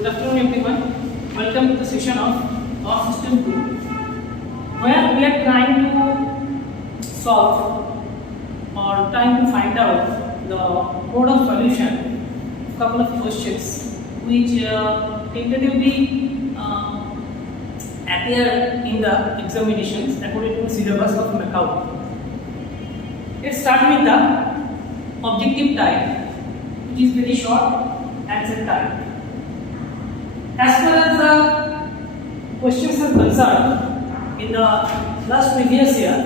Good afternoon everyone. Welcome to the session of our system 2 where we are trying to solve or trying to find out the mode of solution of couple of questions which tentatively appear in the examinations according to the syllabus of MAKAUT. Let's start with the objective type, which is very short answer type. As far as the questions are concerned, in the last previous year,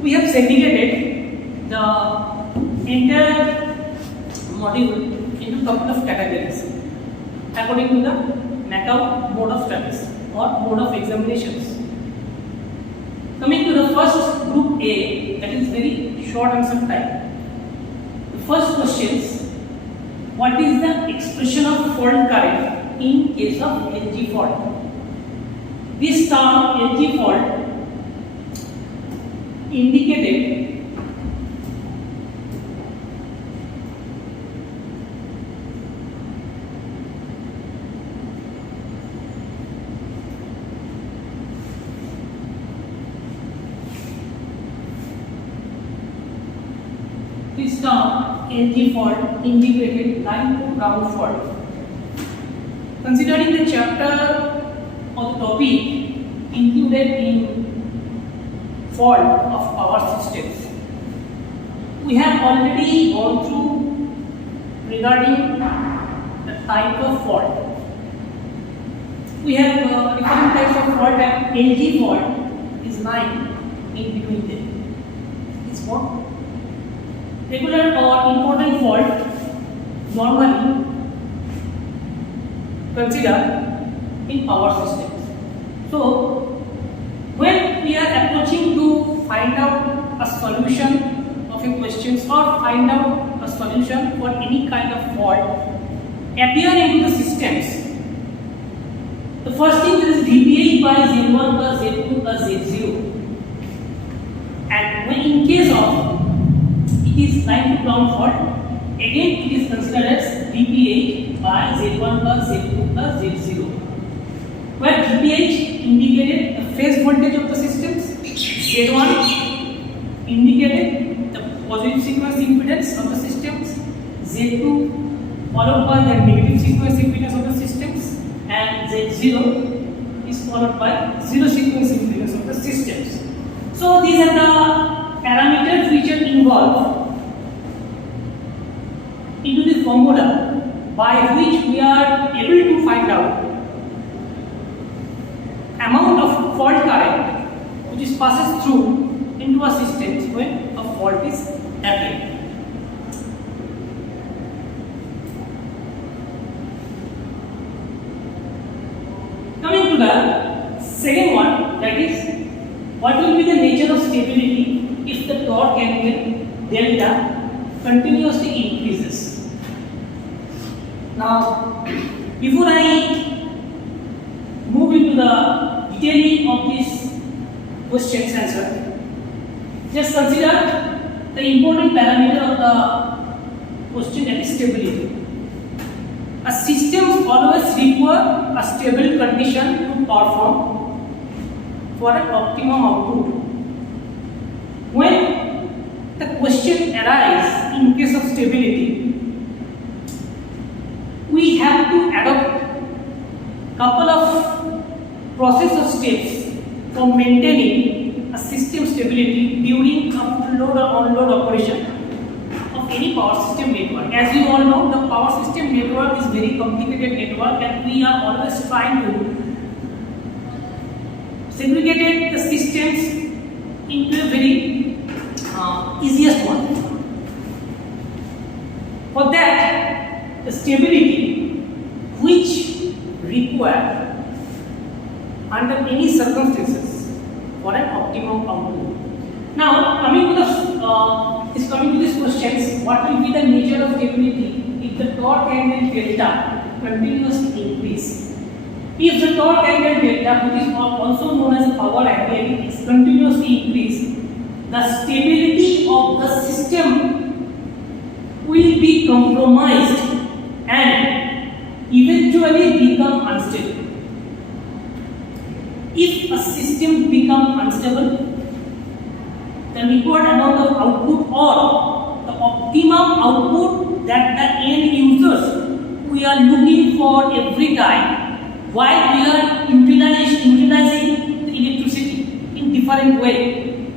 we have segregated the entire module into a couple of categories according to the MAKAUT mode of studies or mode of examinations. Coming to the first group A, that is very short answer type. The first question is, what is the expression of fault current in case of LG fault? This term LG fault indicated LG fault indicated line to ground fault. Considering the chapter or the topic included in fault of power systems, we have already gone through regarding the type of fault. We have different types of fault, and LG fault is lying in between them. It's what? Regular or important fault normally considered in power systems. So, when we are approaching to find out a solution of a question or find out a solution for any kind of fault appearing in the systems, the first thing is VPH by Z1 plus Z2 plus Z0. And when in case of it is line to ground fault, again it is considered as VPH by Z1 plus Z2 plus Z0, where VPH indicated the phase voltage of the systems, Z1 indicated the positive sequence impedance of the systems, Z2 followed by the negative sequence impedance of the systems, and Z0 is followed by zero sequence impedance of the systems. So these are the parameters which are involved into the formula by which we are able to find out amount of fault current which is passes through into a system when a fault is happening. Coming to the second one, that is, what will be the nature of stability if the torque angle delta continuously increases? Now, before I move into the detailing of this question's answer, just consider the important parameter of the question, that is stability. A system always requires a stable condition to perform for an optimum output. When the question arises in case of stability, we have to adopt couple of process or steps for maintaining a system stability during load or unload operation of any power system network. As you all know, the power system network is very complicated network, and we are always trying to segregate the systems into a very easiest one. For that, the stability which require under any circumstances for an optimum output. Now, coming to this questions, what will be the nature of stability if the torque angle delta continuously increase? If the torque angle delta, which is also known as the power angle, is continuously increased, the stability of the system will be compromised, and even eventually become unstable. If a system becomes unstable, the required amount of output or the optimum output that the end users we are looking for every time while we are utilizing the electricity in different way.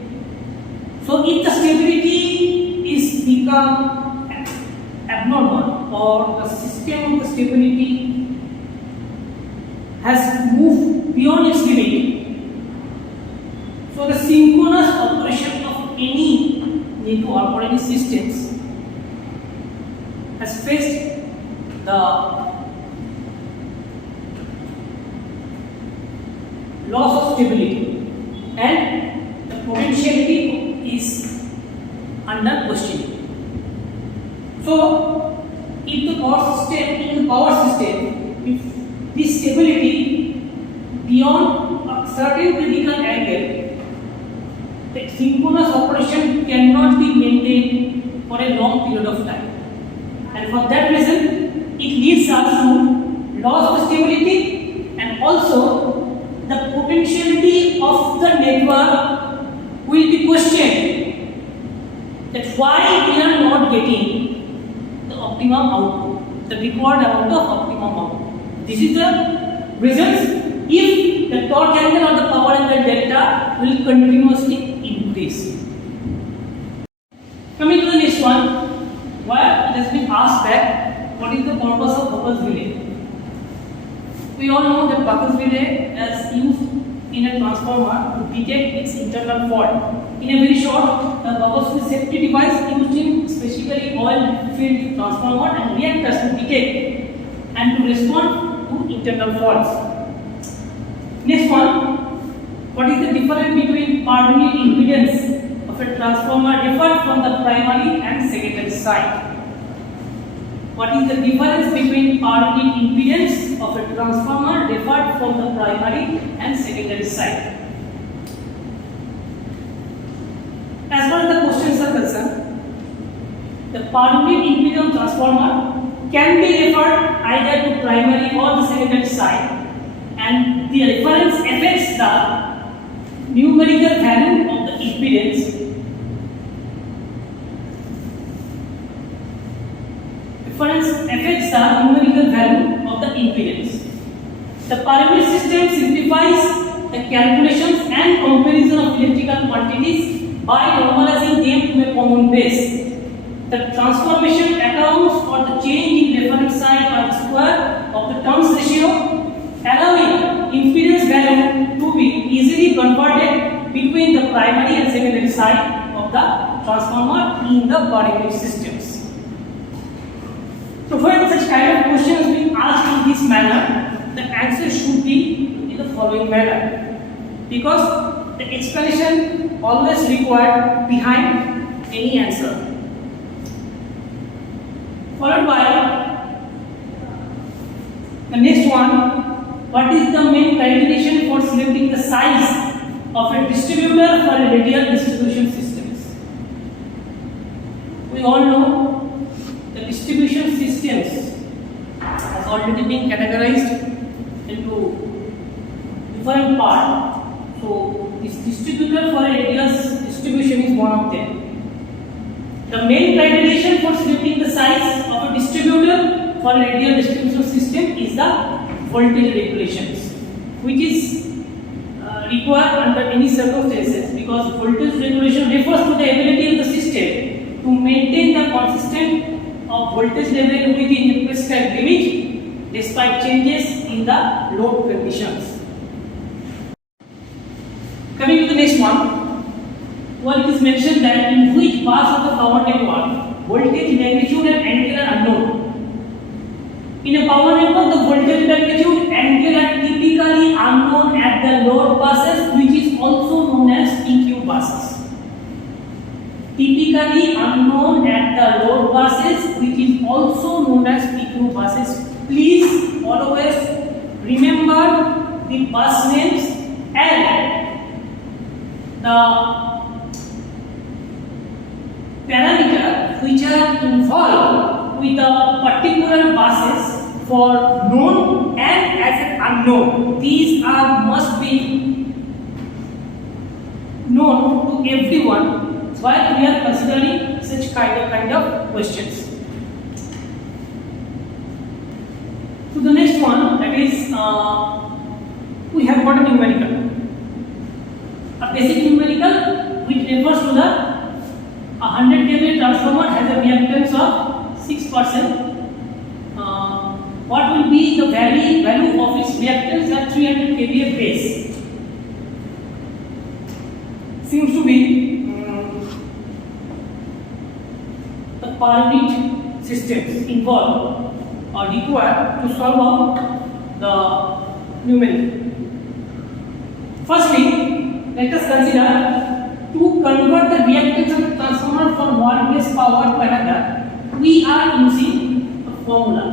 So if the stability is become abnormal or the system of the stability has moved beyond its limit, so the synchronous operation of any network or any systems has faced the loss of stability and the potentiality is under questioning. So, if the power system, if this stability beyond a certain critical angle, the synchronous operation cannot be maintained for a long period of time, and for that reason, it leads us to loss of stability and also the potentiality of the network will be questioned. That why we are not getting the optimum output, the required amount of optimum output. This is the reasons if the torque angle or the power angle delta will continuously increase. Coming to the next one, where it has been asked that what is the purpose of buckles relay? We all know that buckles relay is used in a transformer to detect its internal fault. In a very short, the buckles is a safety device used in specifically oil-filled transformer and reactors to detect and to respond to internal faults. Next one, what is the difference between per unit impedance of a transformer different from the primary and secondary side? What is the difference between per unit impedance of a transformer different from the primary and secondary side? As far as the questions are concerned, the per unit impedance transformer can be referred either to primary or the secondary side, and the reference affects the numerical value of the impedance. Reference affects the numerical value of the impedance. The pyramid system simplifies the calculations and comparison of electrical quantities by normalizing them to a common base. The transformation accounts for the change in reference side by the square of the turns ratio, allowing impedance value to be easily converted between the primary and secondary side of the transformer in the pyramid systems. So when such kind of questions being asked in this manner, the answer should be in the following manner, because the explanation always required behind any answer. Followed by the next one, what is the main criterion for selecting the size of a distributor for a radial distribution systems? We all know the distribution systems has already been categorized into different parts. So this distributor for a radial distribution is one of them. The main criterion for selecting the size of a distributor for a radial distribution system is the voltage regulations, which is required under any circumstances, because voltage regulation refers to the ability of the system to maintain the consistent of voltage level within the prescribed limit despite changes in the load conditions. Coming to the next one, well, it is mentioned that in which bus of the power network voltage magnitude and angle are unknown. In a power network, the voltage magnitude and angle are typically unknown at the load buses, which is also known as PQ buses. Typically unknown at the load buses, which is also known as PQ buses. Please always remember the bus names and the parameters which are involved with the particular buses for known and as an unknown. These are must be known to everyone while we are considering such kind of questions. So the next one, that is we have got a numerical. A basic numerical which refers to the 100 kVA transformer has a reactance of 6%. What will be the value of its reactance at 300 kVA base? Seems to be the per unit systems involved or required to solve out the numerical. Firstly, let us consider to convert the reactance of the transformer from one base power to another. We are using a formula.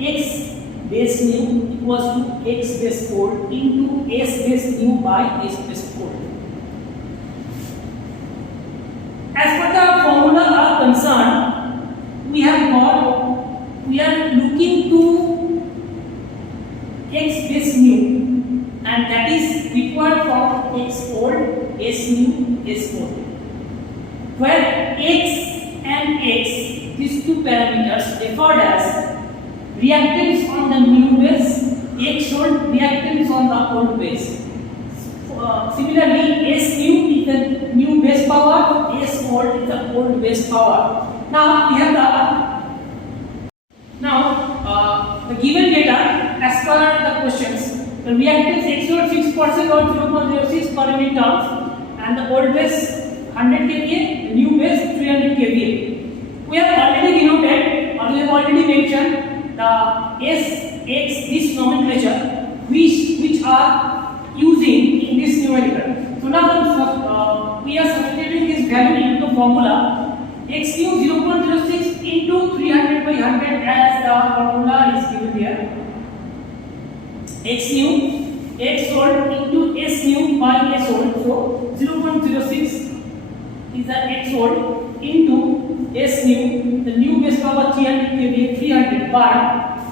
X base nu equals to X base 4 into S base nu by S base 4. As per the formula are concerned, we are looking to X base nu, and that is required for X old, S new, S old, where X and X, these two parameters, referred as reactance on the new base, X old reactance on the old base. Similarly, S new is the new base power, S old is the old base power. Now we have the given data as per the questions. The reactance X old 6% or 0.06 per unit terms, and the old base 100 kVA, the new base 300 kVA. We have already denoted, or we have already mentioned the S, X, this nomenclature which are using in this numerical. So now we are substituting this value into the formula. X nu 0.06 into 300 by 100 as the formula is given here. X nu, X old into S nu by S old. So 0.06 is the X old into S new, the new base power 300 kVA 300 by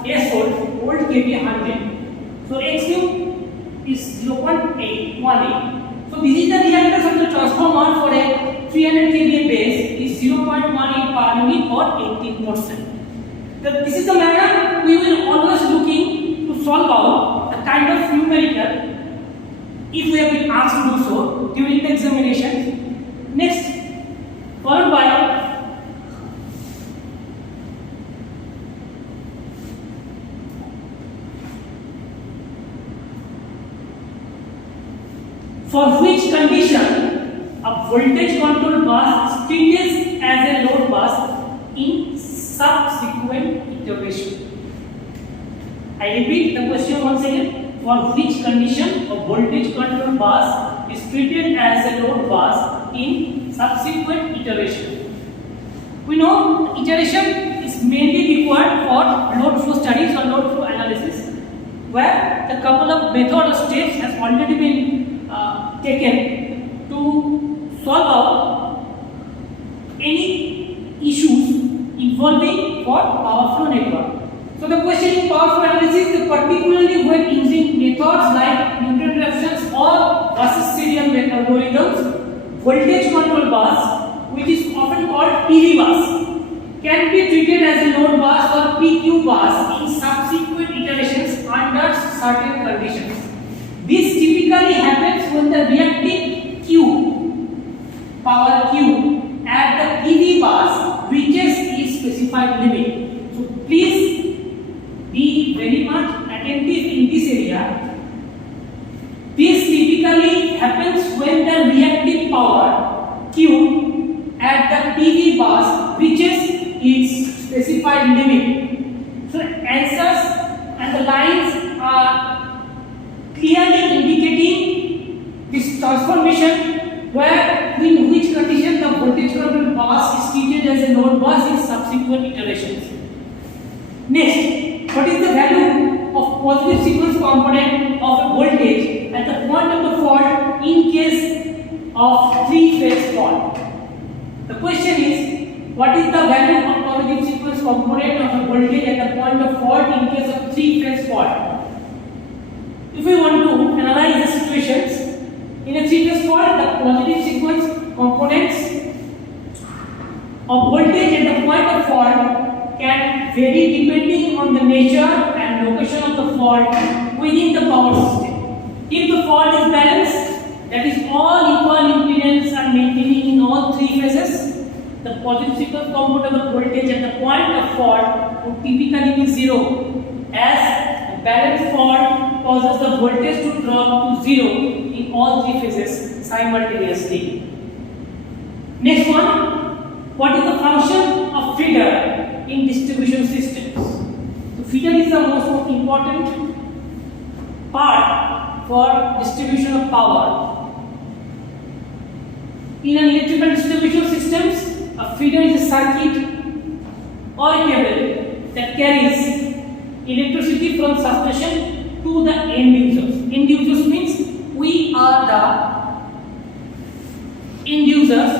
S old kVA 100. So X new is 0.818. So this is the reactance of the transformer for a 300 kVA base is 0.18 per unit or 18%. This is the manner we will always looking to solve out the kind of numerical if we have been asked to do so during the examination. Next, followed by for which condition a voltage control bus is treated as a load bus in subsequent iteration. I repeat the question once again. For which condition a voltage control bus is treated as a load bus in subsequent iteration? We know iteration is mainly required for load flow studies or load flow analysis, where the couple of method or steps has already been taken to solve out any issues involving for power flow network. So the question in power flow analysis, particularly when using methods like Newton reactions or Gaussian serial algorithms, voltage control bus, which is often called PV bus, can be treated as a load bus or PQ bus in subsequent iterations under certain conditions. This typically happens when the reactive Q, power Q, at the PV bus reaches its specified limit. So please be very much attentive in this area. This typically happens when the reactive power Q at the PV bus reaches its specified limit. So answers and the lines are clearly indicating this transformation where in which condition the voltage control bus is treated as a load bus in subsequent iterations. Next, what is the value of positive sequence component of a voltage at the point of the fault in case of three-phase fault? The question is, what is the value of positive sequence component of a voltage at the point of fault in case of three-phase fault. If we want to analyze the situations in a three-phase fault, the positive sequence components of voltage at the point of fault can vary depending on the nature and location of the fault within the power system. If the fault is balanced, that is all equal impedance are maintaining in all three phases, the positive sequence component of the voltage at the point of fault would typically be zero, as a balanced fault causes the voltage to drop to zero in all three phases simultaneously. Next one, what is the function of feeder in distribution systems? So feeder is the most important part for distribution of power. In an electrical distribution systems, a feeder is a circuit or a cable that carries electricity from substation to the end users. End users means we are the end users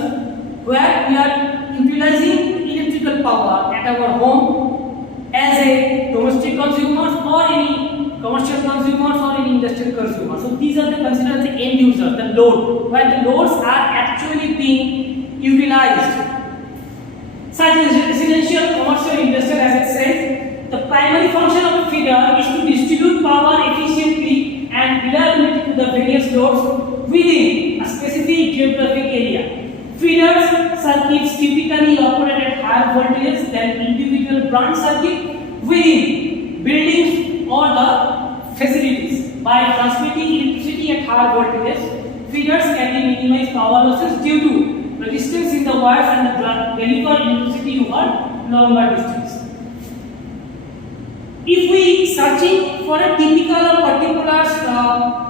where we are utilizing electrical power at our home as a domestic consumers or any commercial consumers or any industrial consumers. So these are the considered as the end users, the load, where the loads are actually being utilized. Such as residential, commercial, industrial, as it says, the primary function of a feeder is to distribute power efficiently and reliably to the various loads within a specific geographic area. Feeders circuits typically operate at higher voltages than individual branch circuit within buildings or the facilities. By transmitting electricity at higher voltages, feeders can minimize power losses due to resistance in the wires and deliver electricity over longer distance. If we searching for a typical or particular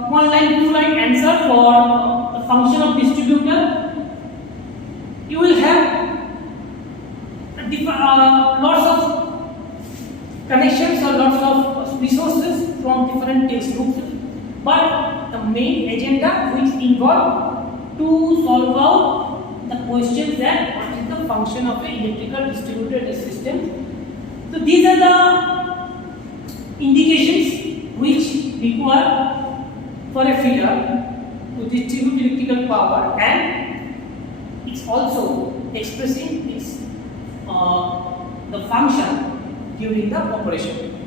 one line, two line answer for the function of distributor, you will have lots of connections or lots of resources from different textbooks, but the main agenda which involve to solve out the questions that what is the function of an electrical distributed system. So these are the indications which require for a feeder to distribute electrical power, and it's also expressing its the function during the operation.